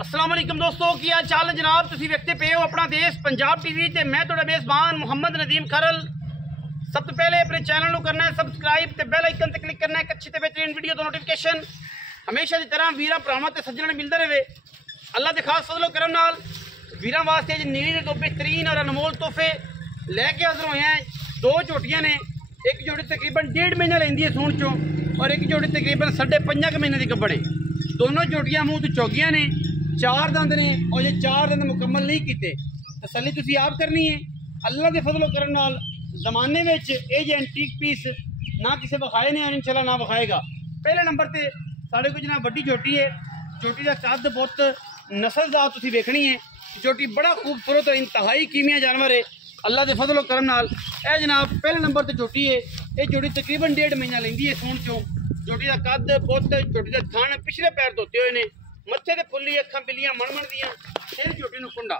अस्सलाम वालेकुम दोस्तों, की हाल चाल है जनाब। तुसी वेखते पे हो अपना देश पंजाब टीवी ते मैं तुहाडा मेज़बान मुहम्मद नदीम खरल। सब तो पहले अपने चैनल को करना है सबसक्राइब ते बेल आइकन ते क्लिक करना है। एक अच्छी ते बेहतरीन वीडियो तो नोटिफिकेशन हमेशा की तरह वीरां भरावां ते सज्जणां मिलता रहे। अल्लाह के खास फजलो करम नाल वीरां वास्ते अज नीली दे दो बेहतरीन और अनमोल तोहफे लैके हाजिर होए हैं। दो झोटियां ने, एक जोड़ी तकरीबन 1.5 महीना लेंदी है सूण चो और एक जोड़ी तकरीबन 5.5 महीने की गब्बड़ है। दोनों झोटियां मूँह तो चौगियां ने, 4 दंद ने और ये 4 दंद मुकम्मल नहीं किते। तसल्ली तुसी आप करनी है। अल्लाह के फजलो करम नाल जमाने में ये जो एंटीक पीस ना किसी विखाए ने इंशाल्लाह ना विखाएगा। पहले नंबर ते साढ़े को जनाब वड्डी झोटी है। झोटी का कद बहुत नस्लदार तुसी वेखनी है। झोटी बड़ा खूबसूरत और इंतहाई कीमिया जानवर है। अल्लाह के फजलो करम नाल ए जनाब पहले नंबर ते झोटी है। ये झोटी तकरीबन 1.5 महीना लेंदी है सूण चो। झोटी का कद बहुत, झोटी का थन पिछले पैर धोते हुए ने, मत्थे ते फुल्ली, अखां बिल्लियां मणमण दियां, सिर झोटी नूं कुंडा।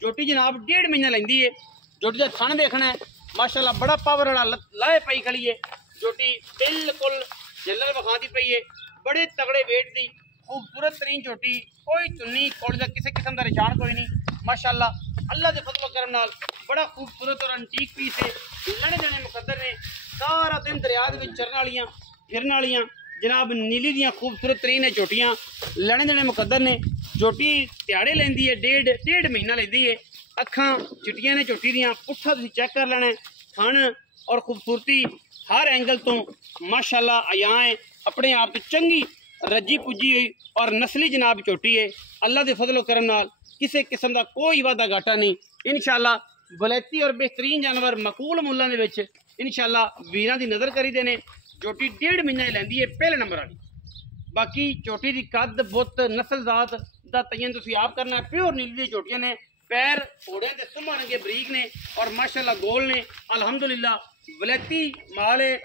झोटी जनाब 1.5 महीना लेंदी है। झोटी का थन देखना है माशाल्लाह बड़ा पावर वाला लाए पई खड़ी है। झोटी बिल्कुल जल्लर विखाती पई है, बड़े तगड़े वेट दी खूबसूरत तरीन झोटी। कोई चुन्नी कोड़ी का किसी किस्म का निशान कोई नहीं माशाल्लाह। अल्लाह के फजलो करम नाल बड़ा खूबसूरत और अंटीक पीस है। लड़े जने मुकद्दर ने, सारा दिन दरिया दे विच चरन वालियां फिरन वालियां जनाब नीली दियां खूबसूरत तरीन है झोटियां। लड़े जने मुकद्दर ने। झोटी ध्याड़े लेंदी है, 1.5 महीना लेंदी है। अखां चिट्टियां ने झोटी दियां, पुट्ठा तुसीं चेक कर लेना। थन और खूबसूरती हर एंगल तो माशाल्लाह आया है। अपने आप तो चंगी रजी पुजी हुई और नस्ली जनाब झोटी है। अल्लाह के फजलो करम नाल किसी किस्म का कोई वादा घाटा नहीं। इंशाल्लाह वलैती और बेहतरीन जानवर मकूल मुल्लां दे विच इंशाल्लाह वीरां दी नज़र करी देने। झोटी 1.5 महीना ही लैंदी है पहले नंबर वाली। बाकी झोटी की कद बुत नस्ल जात का तयन तुसीं आप करना है। प्योर नीली दी झोटियां ने, पैर घोड़े के सुम्मा रंगे बरीक ने और माशाल्लाह गोल ने। अलहमदुलिल्लाह वलैती माल है।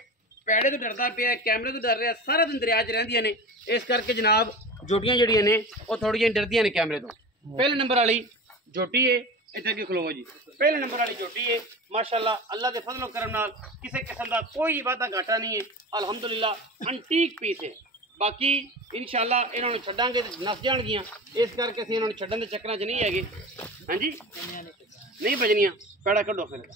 पैड़े तो डरदा पिया, कैमरे तो डर रहा, सारा दिन दरिया च रहिंदियां ने। इस करके जनाब झोटियां जड़ियां ने वो थोड़ी डरदियां ने कैमरे तो। पहले नंबर वाली झोटी है, इत्थे की खलोवो जी। पहले नंबर वाली झोटी है माशाल्लाह। अल्लाह के फजलो करम नाल किसी किस्म का कोई वादा घाटा नहीं है। अलहमदुलिल्लाह अंटीक पीस है। बाकी इंशाल्लाह इन्होंने छड्डांगे तो नस जाणगियां, इस करके असीं इन्होंने छड्डण दे चक्करां च नहीं हैगे। हाँ जी, नहीं भजनियां, पैड़ा कड्डो फिर।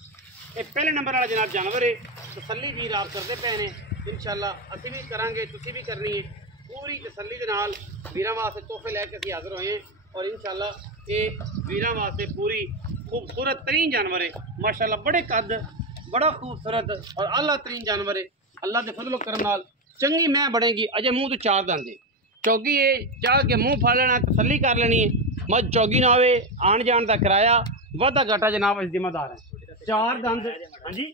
ये पहले नंबर वाला जनाब जानवर है। तसल्ली वीर आप करते पे ने, इंशाल्लाह असीं भी करांगे, तुसीं भी करनी है। पूरी तसल्ली दे नाल वीरां वास्ते तोहफे लैके असीं हाज़र होए हैं और इंशाल्लाह ये वीरां वास्ते पूरी खूबसूरत तरीन जानवर है माशाल्लाह। बड़े कद, बड़ा खूबसूरत और आला तरीन जानवर है। अल्लाह के फजलो करम नाल चंगी मैं बढ़ेगी। अजय मूँह तो 4 दंद है, चौगी है, चाह के मुँह फाड़ लेना, तसल्ली कर लेनी है। मत चौगी ना आवे, आन जान का किराया वाधा घाटा जनाब अस जिम्मेदार है। 4 दंद, हाँ जी,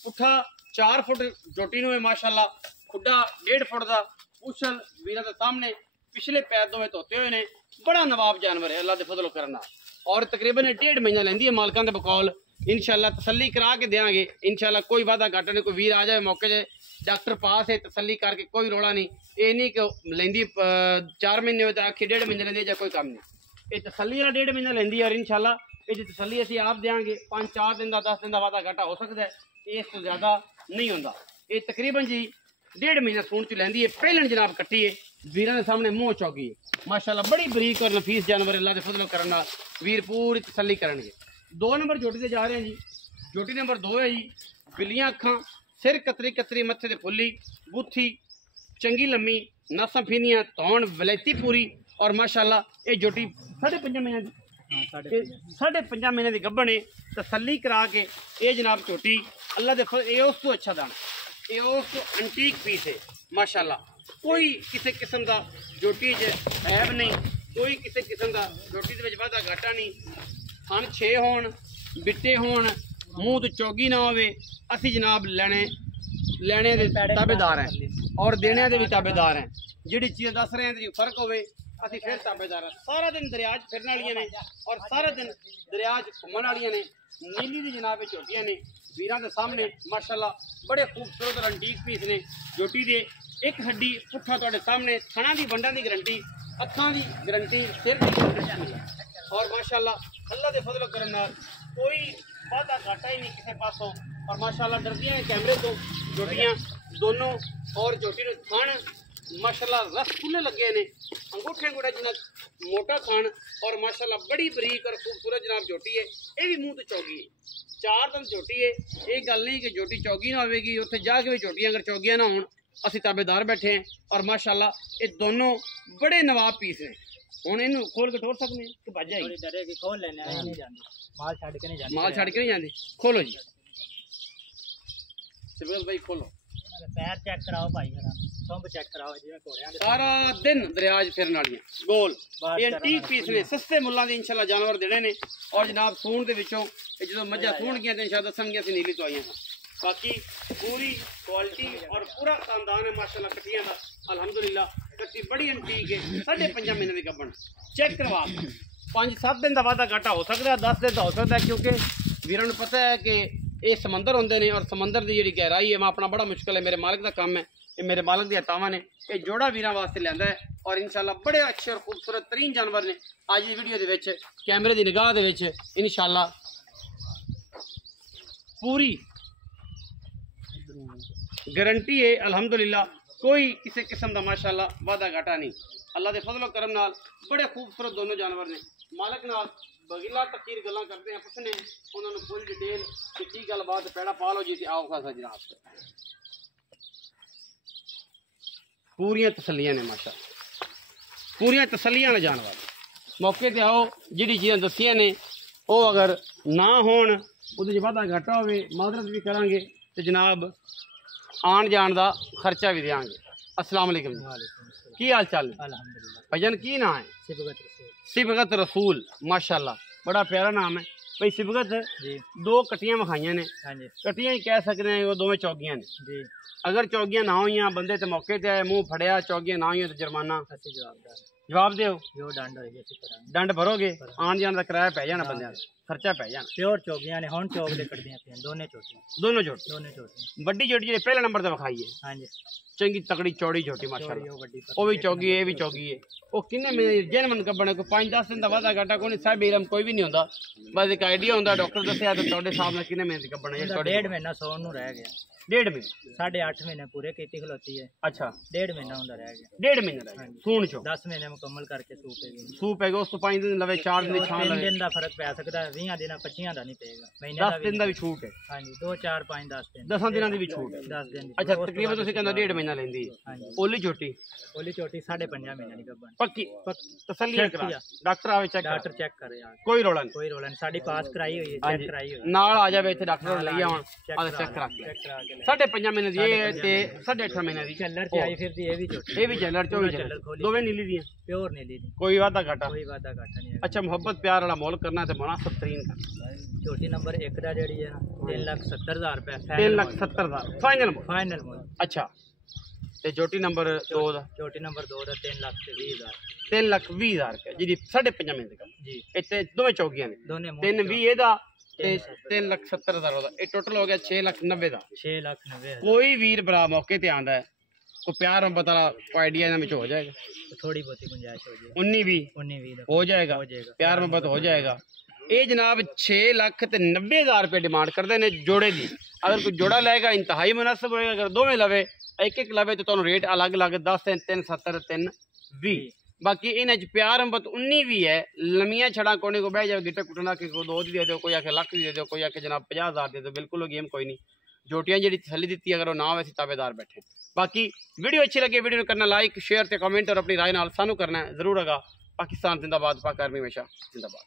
पुट्ठा 4 फुट झोटी नूं माशाल्लाह, खुड्डा 1.5 फुट का, उछल वीरां दे सामने, पिछले पैर दोवें धोते हुए ने। बड़ा नवाब जानवर है अल्लाह के फजलो करम नाल और तकरीबन 1.5 महीना लेंदी है मालकां दे बकौल। इंशाल्लाह तसल्ली करा के देंगे इंशाल्लाह। कोई वादा घाटा नहीं। कोई वीर आ जाए मौके से, डॉक्टर पास है, तसल्ली करके कोई रोड़ा नहीं। ये नहीं कि लेंदी 4 महीने हो तो आखिर 1.5 महीने लेंदी या कोई काम नहीं। ये तसल्ली वाला 1.5 महीना लेंदी है और इंशाल्लाह ये तसल्ली असीं आप देंगे। 5-4 दिन का 10 दिन का वादा घाटा हो सकता है, इस तो ज़्यादा नहीं होता। ये तकरीबन जी 1.5 महीना सूण च लेंदी है। पहले जनाब कट्टी है, वीरां दे सामने मुँह चौकी है माशाल्लाह। बड़ी बरीक और नफीस जानवर अल्लाह के फजलो करम नाल वीर पूरी तसल्ली करनगे। 2 नंबर झोटी से जा रहे हैं जी। झोटी नंबर 2 है जी। बिल्लियां अखां, सिर कतरी कतरी, मत्थे ते फुल्ली, बूथी चंगी लम्मी, नसां फीनियां, तौण वलैती पूरी और माशाल्लाह ये झोटी 5.5 महीने की, 5.5 महीने की गब्बण है। तसल्ली करा के ये जनाब झोटी अल्लाह दे ये उस तो अच्छा दाना, ये उस तो अंटीक पीस है माशाल्लाह। कोई किसी किस्म का झोटी च ऐब नहीं, कोई किसी किस्म का झोटी दे विच वाधा घाटा नहीं। थन 6 होण, बिट्टे होण, मूँह तो चौगी ना होवे, असी जनाब लेने दे ताबेदार हैं और देने दे भी ताबेदार हैं। जिहड़ी चीज़ दस रहे हैं फर्क होवे असी फिर ताबेदार हैं। सारा दिन दरिया च फिरन वालियां ने और सारा दिन दरिया च घूमण वालियां ने। नीली दी जनाब झोटियां ने वीरां दे सामने माशाल्लाह। बड़े खूबसूरत और अंटीक पीस ने। झोटी दे एक हड्डी पुट्ठा तुहाडे सामने, थणा दी वंडां दी गारंटी, अखां दी गारंटी, सिर दी गारंटी और माशाल्लाह अल्लाह के फजलो करम नाल कोई वादा घाटा ही नहीं किसी पासों और माशाल्लाह डरदियां कैमरे तो झोटियां दोनों। और झोटी नूं थण माशाल्लाह रसगुल्ले लगे ने अंगूठे अंगूठे जिन्ना मोटा खान और माशाल्लाह बड़ी बरीक और खूबसूरत जनाब झोटी है। ये भी मुँह तो चौगी है, 4 दिन झोटी है। ये गल नहीं कि झोटी चौगी ना होगी, उत्थे जाके भी झोटियां अगर चौगियां ना होन असी ताबेदार बैठे हैं। और माशाल्लाह ये दोनों बड़े नवाब पीस ने। हुण इनू खोल के टोर सकने कि भज जाएगी? डरेगी, खोल लेने आई नहीं जाती, माल छड़ के नहीं जाती, माल छड़ के नहीं जाती। खोलो जी सिबगत भाई, खोलो। पैर चेक कराओ भाई, जरा सुंब चेक कराओ जिवें घोड़ियां दे। सारा दिन दरियाज फिरन वालियां गोल ये एंटीक पीस ने, सस्ते मुल्लां दे इंशाल्लाह जानवर देने ने। और जनाब सूण दे विचों जो मज्जां सूणगियां ते इंशाल्लाह दसणगियां असीं नीली तो आईयां हाँ। बाकी पूरी क्वालिटी और पूरा खानदान है माशाल्लाह कट्टियां दा अल्हम्दुलिल्लाह। कट्टी बड़ी एंटीक है, 5.5 महीने दी गब्बन चेक करवा। 5-7 दिन का वाधा घाटा हो सकता है, 10 दिन का हो सकता है, क्योंकि वीरों को पता है कि ये समंदर होंगे ने और समंदर की जी गहराई है मापना बड़ा मुश्किल है। मेरे मालिक का काम है, ये मेरे मालिक दी अतावां ने ये जोड़ा वीरां वास्ते लियांदा है। और इंशाल्लाह बड़े अच्छे और खूबसूरत तरीन जानवर ने। आज की वीडियो दे विच कैमरे की निगाह दे विच इंशाल्लाह पूरी गारंटी है अल्हम्दुलिल्लाह। कोई किसी किस्म का माशाल्लाह वादा घाटा नहीं। अल्लाह के फजल करम नाल बड़े खूबसूरत दोनों जानवर ने। मालिक नाल बगीला तकीर गल्लां करते हैं, पुछने उन्होंने फुल डिटेल कि की गलबात पैड़ा पा लो जी। आओ खासा जनाब पूरियां तसलियां ने माशाल्लाह, पूरियां तसलियां ने जानवर। मौके ते आओ, जिहड़ी चीज़ां दसियां ने वो अगर ना होण उहदे च वाधा घाटा होवे मादरत भी करांगे ते जनाब आन जान का खर्चा भी देंगे। अस्सलाम वालेकुम जी, की हाल चाल? अल्हम्दुलिल्लाह। भजन की नाम है? सिबगत रसूल। सिबगत रसूल माशाल्लाह बड़ा प्यारा नाम है भाई। सिबगत जी 2 कट्टियां विखाइयां ने, हाँ जी कट्टियां ही कह सकते हैं, वो दोवें चौगियां ने। जी अगर चौगियां ना होइयां बंदे ते मौके ते आए मुंह फड़िया, चौगियां ना होइयां तो जुर्माना असि जवाबदार जवाब दो। जो डंड होएगी असि करांगे। दंड भरोगे, आन जान का किराया पै जाना, बंदे खर्चा पै जाना। प्योर चौगियां ने, हुण चौक दे कटदियां पियां दोने चोटियां, दोनों झोटी। दोने चोटियां। बड़ी झोटी जी पहले नंबर ते विखाई है, हाँ जी चंगी तकड़ी चौड़ी झोटी चोरी माशाल्लाह। वो बड़ी वो भी चौगी है, ये भी चौगी है। वो किन्ने महीने जेनवन कब्बन कोई 5-10 दिन का वाधा घाटा कोई नहीं, साहब इलम कोई भी नहीं होता। बस एक आइडिया होता डॉक्टर दसिया तो ਤੁਹਾਡੇ साहब ने किन्ने महीने कब्बन है? 1.5 महीना सौन नूं रह गया। 1.5 महीने 8.5 महीने पूरे कीती खलोती है। अच्छा 1.5 महीना हुंदा रह गया। 1.5 महीने रह हाँ गया जी। सूण चो 10 महीने मुकम्मल करके सूपेगी। सूप है उस तो 5 दिन लवे, 4 दिन छां 3 लवे, दिन का फर्क पै सकता है, 20 दिन 25 का नहीं पेगा, महीने 10 का दिन का भी छूट है। हाँ जी 2 4 5 10 दिन 10 दिनों की भी छूट है। 10 दिन अच्छा तकरीबन ਤੁਸੀਂ ਕਹਿੰਦਾ 1.5 ਮਹੀਨਾ ਲੈਂਦੀ हाँ जी ओली झोटी ओली चोटी 5.5 महीने की गब्बन। पक्की तसल्ली करा डॉक्टर आवे चेक डॉक्टर चेक करे यार, कोई रोला नहीं। कोई रोला नहीं, साडी पास कराई हुई है, हाँ चेक जी कराई हुई है। नाल आ जावे इत्थे डॉक्टर ले आवन चेक आ चेक करा के चेक करा के ले। 5.5 महीने दी ये ते 8.5 महीने दी चलर च आई फिर दी ये भी चोटी, ये भी चलर चो भी चलर खोली। दोवें नीली दी प्योर नीली दी, कोई वादा घाटा। कोई वादा घाटा नहीं है। अच्छा मोहब्बत प्यार वाला मोल करना ते मुनासिब तरीन कर छोटी नंबर 1 दा जेड़ी है ना 3,70,000 रुपए 3,70,000 फाइनल मोल। फाइनल मोल। अच्छा ते छोटी नंबर 2 दा छोटी नंबर 2 दा 3,20,000 3,20,000 रुपए जी 5.5 महीने का जी इतने दोवें चौकियां ने। दोने 3,20 ਇਹਦਾ ਤੇ 3,70,000 ਉਹਦਾ, ਇਹ ਟੋਟਲ ਹੋ ਗਿਆ 6,90,000 ਦਾ। 6,90,000 ਕੋਈ ਵੀਰ ਭਰਾ ਮੌਕੇ ਤੇ ਆਂਦਾ ਹੈ ਕੋਈ ਪਿਆਰ ਮੁਹੱਬਤ ਵਾਲਾ ਆਈਡੀਆ ਇਹਨਾਂ ਵਿੱਚ ਹੋ ਜਾਏਗਾ, थोड़ी बहुत गुंजाइश हो जाएगी, 19-20 19-20 हो जाएगा, प्यार मोहब्बत हो जाएगा। ये जनाब 6,90,000 रुपये डिमांड करते हैं जोड़े की। अगर कोई जोड़ा लेगा इंतहाई मुनासिब होएगा, अगर दोवें लवे एक लवे तो तुहानू रेट अलग अलग 10 3,70 3,20। बाकी इन्हें प्यार मोहब्बत 19-20 है। लमिया छड़ा कोने को बह जाए गिट्टे कुटना कि 2 दी दे दो, कोई आखे लाख दी दे दो, कोई आखे जनाब 50,000 दे दो, बिल्कुल गेम कोई नहीं। जोटियां जी तसली दी अगर वो ना हो वैसे ताबेदार बैठे। बाकी वीडियो अच्छी लगे वीडियो करना लाइक शेयर ते कमेंट और अपनी राय नाल सानू करना है जरूर। होगा पाकिस्तान जिंदाबाद, पाक आर्मी हमेशा जिंदाबाद।